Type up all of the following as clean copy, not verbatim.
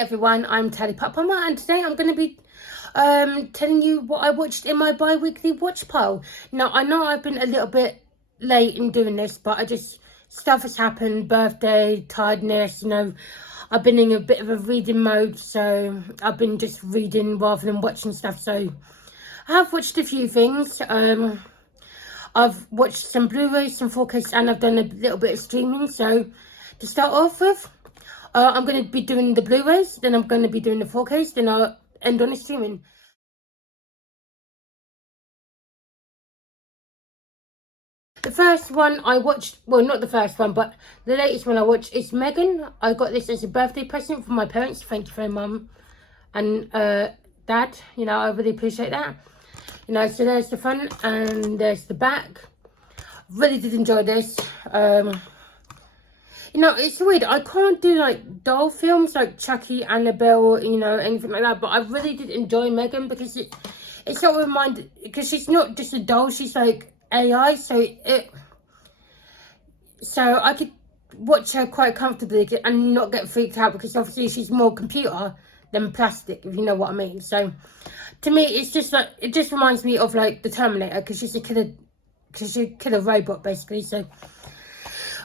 everyone, I'm Tally Papama, and today I'm going to be telling you what I watched in my bi-weekly watch pile. Now, I know I've been a little bit late in doing this, but stuff has happened, birthday, tiredness, I've been in a bit of a reading mode, so I've been just reading rather than watching stuff, so I have watched a few things. I've watched some Blu-rays, some 4Ks, and I've done a little bit of streaming, so to start off with, I'm going to be doing the Blu-rays, then I'm going to be doing the 4Ks, then I'll end on the streaming. The first one I watched, well, not the first one, but the latest one I watched is Megan. I got this as a birthday present from my parents. Thank you very much, Mum and Dad. I really appreciate that. So there's the front and there's the back. Really did enjoy this. It's weird. I can't do like doll films like Chucky, Annabelle, anything like that. But I really did enjoy Megan because it sort of reminded, because she's not just a doll, she's like AI. So I could watch her quite comfortably and not get freaked out, because obviously she's more computer than plastic, if you know what I mean. So to me, it's just like, it just reminds me of like the Terminator, because she's a killer robot basically. So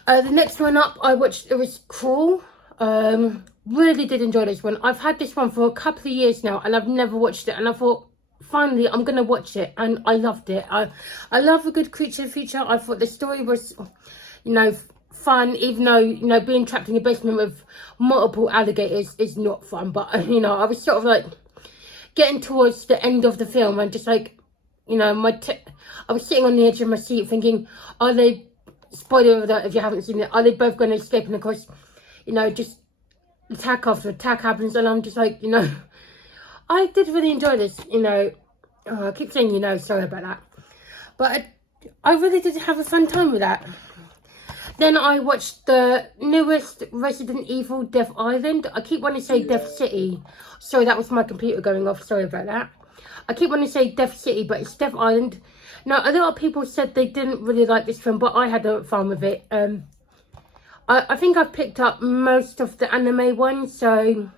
the next one up I watched, it was Crawl. Really did enjoy this one. I've had this one for a couple of years now and I've never watched it, and I thought finally I'm gonna watch it, and I loved it. I love a good creature feature. I thought the story was fun, even though being trapped in a basement with multiple alligators is not fun. But I was sort of like getting towards the end of the film and just like I was sitting on the edge of my seat thinking, are they, spoiler alert if you haven't seen it, are they both going to escape? And of course, just attack after attack happens, and I'm just like, I did really enjoy this. I keep saying sorry about that, but I really did have a fun time with that. Then I watched the newest Resident Evil, Death Island. I keep wanting to say Death City. Sorry, that was my computer going off. Sorry about that. I keep wanting to say Death City, but it's Death Island. Now, a lot of people said they didn't really like this film, but I had fun with it. I think I've picked up most of the anime ones, so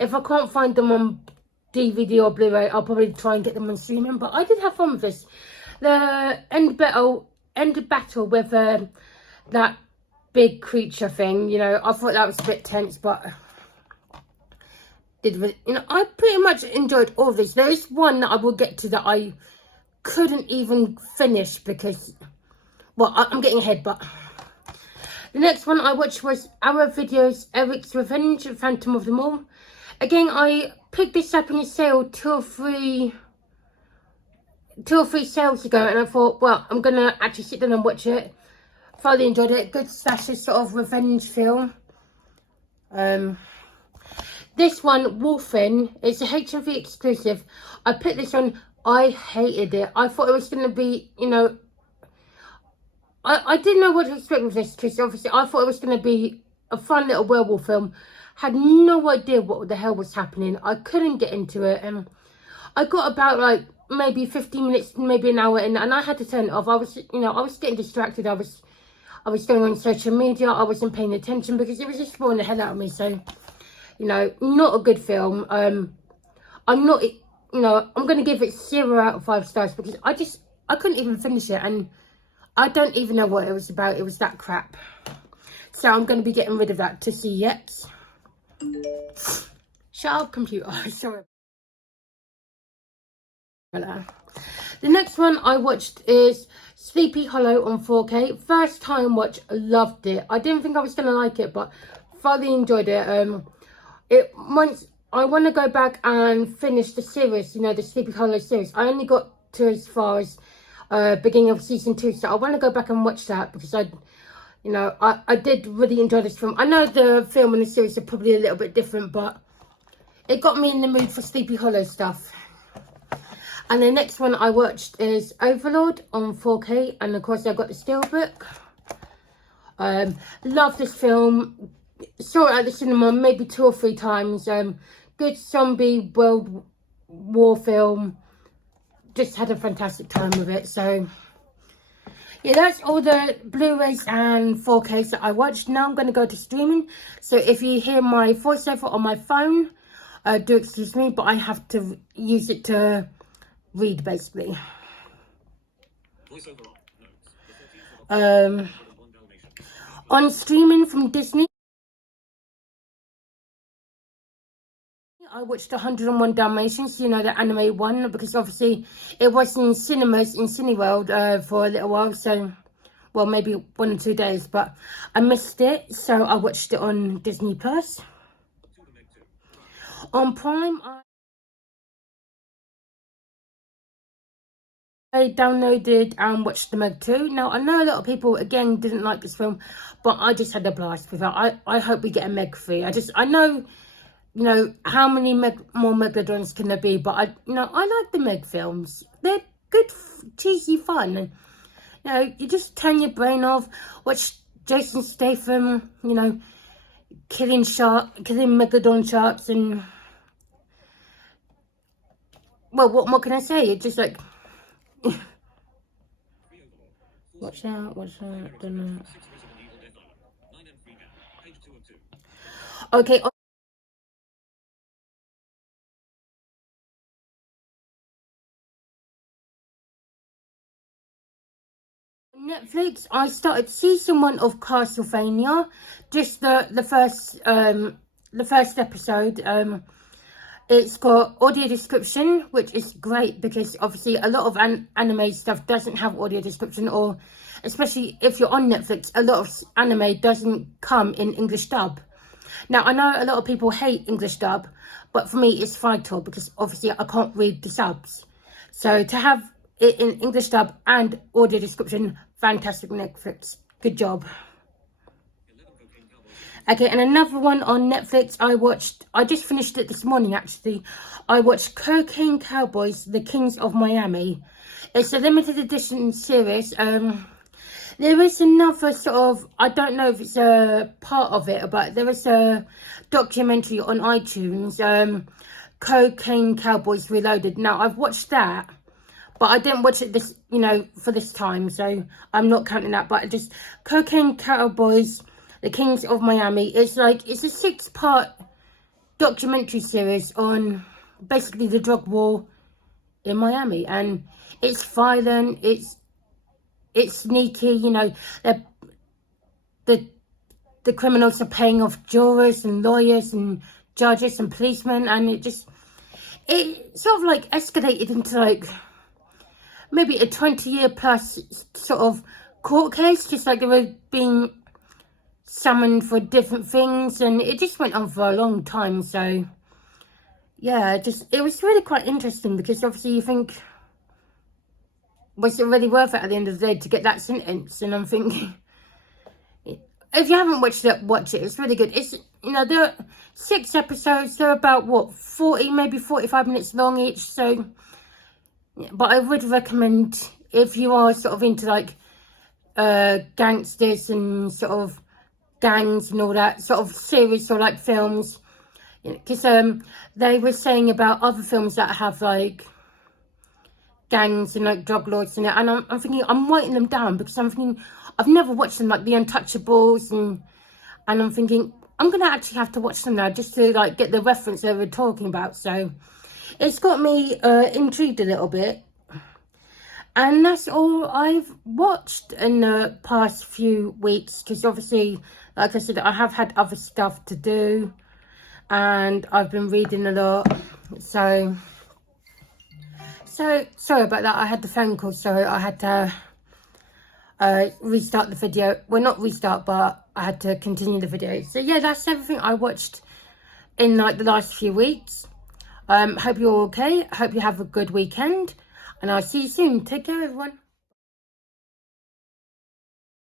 if I can't find them on DVD or Blu-ray, I'll probably try and get them on streaming. But I did have fun with this. The end battle with that big creature thing, I thought that was a bit tense, but I pretty much enjoyed all of this. There is one that I will get to that I couldn't even finish because, well, I'm getting ahead. But the next one I watched was Our Videos, Eric's Revenge, Phantom of the Mall. Again, I picked this up in a sale two or three sales ago, and I thought, well, I'm gonna actually sit down and watch it. Thoroughly enjoyed it. Good slasher sort of revenge film. This one, Wolfen, it's a HMV exclusive. I put this on. I hated it. I thought it was going to be, I didn't know what to expect with this, because obviously I thought it was going to be a fun little werewolf film. Had no idea what the hell was happening. I couldn't get into it, and I got about like maybe 15 minutes, maybe an hour in, and I had to turn it off. I was getting distracted. I was going on social media. I wasn't paying attention because it was just boring the hell out of me. So, not a good film. I'm not, I'm going to give it 0 out of 5 stars because I couldn't even finish it, and I don't even know what it was about. It was that crap. So I'm going to be getting rid of that to see yet. Shut up, computer. Sorry. The next one I watched is Sleepy Hollow on 4K. First time watch, loved it. I didn't think I was going to like it, but thoroughly enjoyed it. I want to go back and finish the series, the Sleepy Hollow series. I only got to as far as beginning of season 2, so I want to go back and watch that because I did really enjoy this film. I know the film and the series are probably a little bit different, but it got me in the mood for Sleepy Hollow stuff. And the next one I watched is Overlord on 4K, and of course I got the Steelbook. Love this film. Saw it at the cinema maybe 2 or 3 times. Good zombie world war film. Just had a fantastic time with it. So Yeah, that's all the Blu-rays and 4Ks that I watched. Now I'm going to go to streaming. So if you hear my voiceover on my phone, do excuse me, but I have to use it to read, basically. On streaming from Disney, I watched 101 Dalmatians, you know, the anime one, because obviously it was in cinemas in Cineworld for a little while, so, well, maybe 1 or 2 days, but I missed it, so I watched it on Disney Plus. On Prime, I downloaded and watched The Meg 2. Now, I know a lot of people, again, didn't like this film, but I just had a blast with it. I hope we get a Meg 3. I know, you know, how many more Megalodons can there be, but I like the Meg films. They're good, cheesy fun. And, you know, you just turn your brain off, watch Jason Statham, you know, killing Megalodon sharks, and, well, what more can I say? It's just like, watch out, don't know. Okay. Netflix, I started season 1 of Castlevania, just the first episode. It's got audio description, which is great because obviously a lot of anime stuff doesn't have audio description, or especially if you're on Netflix, a lot of anime doesn't come in English dub. Now, I know a lot of people hate English dub, but for me it's vital because obviously I can't read the subs. So to have it in English dub and audio description, fantastic Netflix. Good job. Okay, and another one on Netflix I just finished it this morning actually. I watched Cocaine Cowboys, The Kings of Miami. It's a limited edition series. There is another sort of, I don't know if it's a part of it, but there is a documentary on iTunes, Cocaine Cowboys Reloaded. Now, I've watched that, but I didn't watch it for this time, so I'm not counting that. But just Cocaine Cowboys, The Kings of Miami. It's a 6-part documentary series on basically the drug war in Miami, and it's violent. It's sneaky, you know. The criminals are paying off jurors and lawyers and judges and policemen, and it sort of like escalated into like maybe a 20-year plus sort of court case, just like they were being summoned for different things, and it just went on for a long time. So yeah, it was really quite interesting because obviously you think, was it really worth it at the end of the day to get that sentence? And I'm thinking, if you haven't watched it, watch it. It's really good. It's, you know, there are 6 episodes. They're about, what, 40, maybe 45 minutes long each. So, but I would recommend, if you are sort of into, like, gangsters and sort of gangs and all that sort of series or, like, films. Because they were saying about other films that have, like, gangs and like drug lords in it, and I'm thinking, I'm writing them down because I'm thinking I've never watched them, like The Untouchables, and I'm thinking I'm gonna actually have to watch them now just to like get the reference they were talking about. So it's got me intrigued a little bit, and that's all I've watched in the past few weeks because obviously, like I said, I have had other stuff to do and I've been reading a lot. So sorry about that. I had the phone call, so I had to restart the video. Well, not restart, but I had to continue the video. So yeah, that's everything I watched in like the last few weeks. Hope you're okay. Hope you have a good weekend, and I'll see you soon. Take care, everyone.